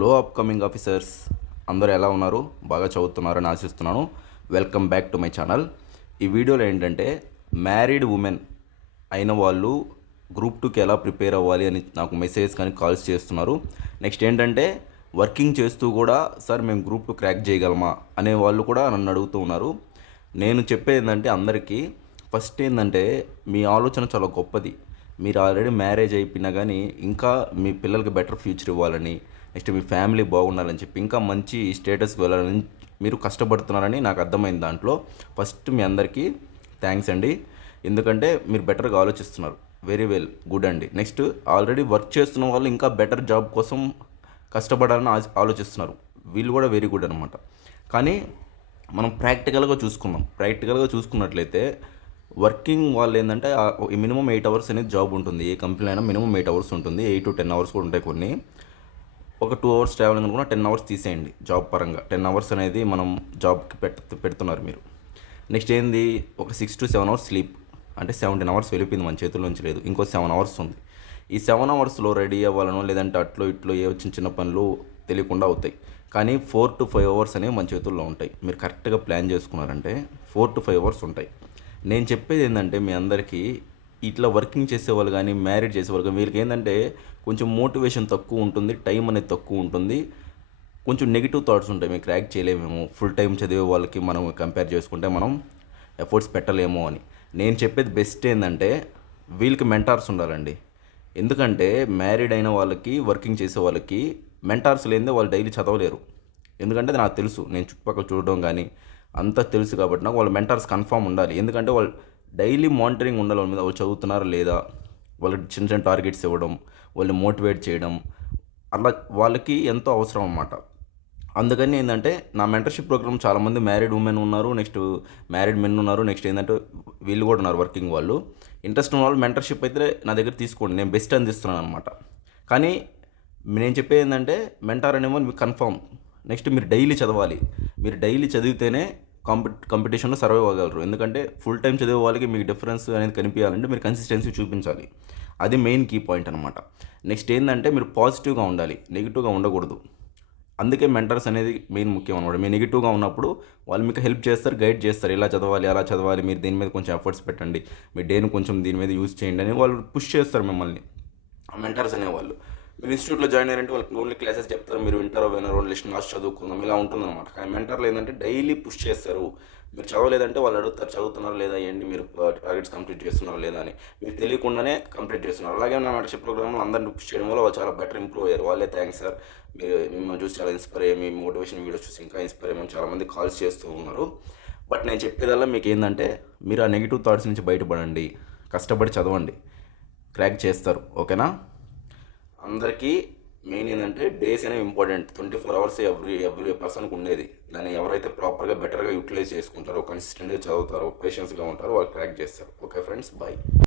లో upcoming officers అందరూ ఎలా ఉన్నారు? బాగా చదువుతున్నారని ఆశిస్తున్నాను. Welcome back to my channel. ఈ వీడియోలో ఏంటంటే మ్యారీడ్ ఉమెన్ అయిన వాళ్ళు గ్రూప్ 2కి ఎలా ప్రిపేర్ అవ్వాలి అని నాకు మెసేజ్ కానీ కాల్స్ చేస్తున్నారు. నెక్స్ట్ ఏంటంటే వర్కింగ్ చేస్తూ కూడా సార్ మేము గ్రూప్ 2 క్రాక్ చేయగలమా అనే వాళ్ళు కూడా నన్ను అడుగుతూ ఉన్నారు. నేను చెప్పేది ఏంటంటే అందరికీ ఫస్ట్ ఏంటంటే మీ ఆలోచన చాలా గొప్పది. మీరు ఆల్రెడీ మ్యారేజ్ అయిపోయినా కానీ ఇంకా మీ పిల్లలకి బెటర్ ఫ్యూచర్ ఇవ్వాలని, నెక్స్ట్ మీ ఫ్యామిలీ బాగుండాలని చెప్పి ఇంకా మంచి స్టేటస్కి వెళ్ళాలని మీరు కష్టపడుతున్నారని నాకు అర్థమైంది. దాంట్లో ఫస్ట్ మీ అందరికీ థ్యాంక్స్ అండి. ఎందుకంటే మీరు బెటర్గా ఆలోచిస్తున్నారు. వెరీ వెల్, గుడ్ అండి. నెక్స్ట్ ఆల్రెడీ వర్క్ చేస్తున్న వాళ్ళు ఇంకా బెటర్ జాబ్ కోసం కష్టపడాలని ఆలోచిస్తున్నారు. వీళ్ళు కూడా వెరీ గుడ్ అనమాట. కానీ మనం ప్రాక్టికల్గా చూసుకున్నట్లయితే వర్కింగ్ వాళ్ళు ఏంటంటే మినిమం 8 అవర్స్ అనేది జాబ్ ఉంటుంది. ఏ కంపెనీ అయినా మినిమం 8 అవర్స్ ఉంటుంది. 8 to 10 అవర్స్ కూడా ఉంటాయి కొన్ని. ఒక 2 అవర్స్ ట్రావెలింగ్ అనుకున్నా 10 అవర్స్ తీసేయండి జాబ్ పరంగా. 10 అవర్స్ అనేది మనం జాబ్కి పెడుతున్నారు మీరు. నెక్స్ట్ ఏంది, ఒక 6 to 7 అవర్స్ స్లీప్, అంటే 17 అవర్స్ వెళ్ళిపోయింది, మన చేతుల్లో నుంచి లేదు. ఇంకో 7 అవర్స్ ఉంది. ఈ 7 అవర్స్లో రెడీ అవ్వాలనో లేదంటే అట్లో ఇట్లో ఏ చిన్న చిన్న పనులు తెలియకుండా అవుతాయి. కానీ 4 to 5 అవర్స్ అనేవి మన చేతుల్లో ఉంటాయి. మీరు కరెక్ట్గా ప్లాన్ చేసుకున్నారంటే 4 to 5 అవర్స్ ఉంటాయి. నేను చెప్పేది ఏంటంటే మీ అందరికీ ఇట్లా వర్కింగ్ చేసేవాళ్ళు కానీ మ్యారీడ్ చేసేవాళ్ళు కానీ వీళ్ళకి ఏంటంటే కొంచెం మోటివేషన్ తక్కువ ఉంటుంది, టైం అనేది తక్కువ ఉంటుంది, కొంచెం నెగిటివ్ థాట్స్ ఉంటాయి. మేము క్రాక్ చేయలేమేమో, ఫుల్ టైం చదివే వాళ్ళకి మనం కంపేర్ చేసుకుంటే మనం ఎఫర్ట్స్ పెట్టలేమో అని. నేను చెప్పేది బెస్ట్ ఏంటంటే వీళ్ళకి మెంటార్స్ ఉండాలండి. ఎందుకంటే మ్యారీడ్ అయిన వాళ్ళకి, వర్కింగ్ చేసే వాళ్ళకి మెంటార్స్ లేనిదే వాళ్ళు డైలీ చదవలేరు. ఎందుకంటే అది నాకు తెలుసు, నేను చుట్టుపక్కల చూడడం కానీ అంతా తెలుసు కాబట్టి నాకు వాళ్ళ మెంటార్స్ కన్ఫామ్ ఉండాలి. ఎందుకంటే వాళ్ళు డైలీ మానిటరింగ్ ఉండాలి వాళ్ళ మీద, వాళ్ళు చదువుతున్నారా లేదా, వాళ్ళకి చిన్న చిన్న టార్గెట్స్ ఇవ్వడం, వాళ్ళని మోటివేట్ చేయడం, అలా వాళ్ళకి ఎంతో అవసరం అన్నమాట. అందుకని ఏంటంటే నా మెంటర్షిప్ ప్రోగ్రామ్ చాలామంది మ్యారీడ్ ఉమెన్ ఉన్నారు, నెక్స్ట్ మ్యారీడ్ మెన్ ఉన్నారు, నెక్స్ట్ ఏంటంటే వీళ్ళు కూడా ఉన్నారు వర్కింగ్ వాళ్ళు. ఇంట్రెస్ట్ ఉన్న వాళ్ళు మెంటర్షిప్ అయితే నా దగ్గర తీసుకోండి, నేను బెస్ట్ అందిస్తున్నాను అనమాట. కానీ నేను చెప్పేది ఏంటంటే మెంటార్ అనేమో మీకు కన్ఫామ్. నెక్స్ట్ మీరు డైలీ చదవాలి. మీరు డైలీ చదివితేనే కాంపిటీషన్లో సర్వైవ్ అవ్వగలరు. ఎందుకంటే ఫుల్ టైం చదివే వాళ్ళకి మీకు డిఫరెన్స్ అనేది కనిపించాలంటే మీరు కన్సిస్టెన్సీ చూపించాలి. అది మెయిన్ కీ పాయింట్ అనమాట. నెక్స్ట్ ఏంటంటే మీరు పాజిటివ్గా ఉండాలి, నెగిటివ్గా ఉండకూడదు. అందుకే మెంటర్స్ అనేది మెయిన్ ముఖ్యం అనమాట. మీరు నెగిటివ్గా ఉన్నప్పుడు వాళ్ళు మీకు హెల్ప్ చేస్తారు, గైడ్ చేస్తారు, ఇలా చదవాలి అలా చదవాలి, మీరు దీని మీద కొంచెం ఎఫర్ట్స్ పెట్టండి, మీ డేని కొంచెం దీని మీద యూజ్ చేయండి అని వాళ్ళు పుష్ చేస్తారు మిమ్మల్ని. ఆ మెంటర్స్ అనేవాళ్ళు మీరు ఇన్స్టిట్యూట్లో జాయిన్ అయ్యారంటే వాళ్ళకి ఓన్లీ క్లాసెస్ చెప్తారు, మీరు వింటారో వినరో, లిస్ట్ లాస్ట్ చదువుకుందాం ఇలా ఉంటుందన్నమాట. కానీ మెంటర్లు ఏంటంటే డైలీ పుష్ చేస్తారు. మీరు చదవలేదంటే వాళ్ళు అడుగుతారు, చదువుతున్నారా లేదా, ఏంటి మీరు టార్గెట్స్ కంప్లీట్ చేస్తున్నారా లేదా అని. మీరు తెలియకుండానే కంప్లీట్ చేస్తున్నారు. అలాగే నా మెంటర్షిప్ ప్రోగ్రామ్లో అందరిని పుష్ చేయడం వల్ల వాళ్ళు చాలా బెటర్ ఇంప్రూవ్ అయ్యారు. వాళ్ళే థ్యాంక్స్ సార్, మీరు మిమ్మల్ని చూసి చాలా ఇన్స్పైర్ అయ్యి, మీ మోటివేషన్ వీడియోస్ చూసి ఇంకా ఇన్స్పైర్ అయ్యమని చాలామంది కాల్స్ చేస్తూ ఉన్నారు. బట్ నేను చెప్పేదల్లా మీకు ఏంటంటే మీరు ఆ నెగిటివ్ థాట్స్ నుంచి బయటపడండి, కష్టపడి చదవండి, క్రాక్ చేస్తారు. ఓకేనా? అందరికీ మెయిన్ ఏంటంటే డేస్ అనేవి ఇంపార్టెంట్. 24 అవర్స్ ఎవ్రీ పర్సన్కి ఉండేది. దాన్ని ఎవరైతే ప్రాపర్గా బెటర్గా యూటిలైజ్ చేసుకుంటారో, కన్సిస్టెంట్గా చదువుతారో, పేషెన్స్గా ఉంటారో వాళ్ళు క్రాక్ చేస్తారు. Okay friends, bye.